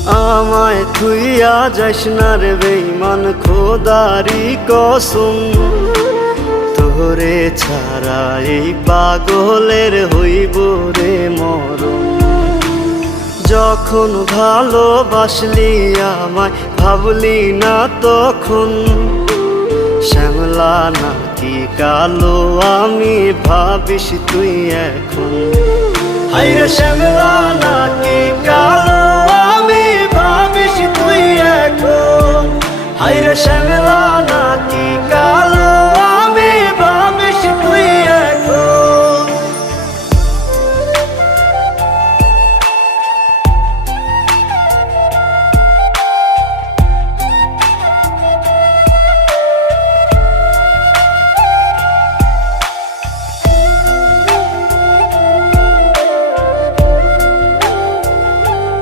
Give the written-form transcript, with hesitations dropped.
আমায় থুইয়া যাস না রে বেঈমান, খোদারি কসম। তোরে ছাড়া এই পাগলের হইব রে মরণ। যখন ভালোবাসলি আমায় ভাবলি না তখন, শ্যামলা নাকি কালো আমি ভাবিস তুই এখন। হায়রে শ্যামলা নাকি কালো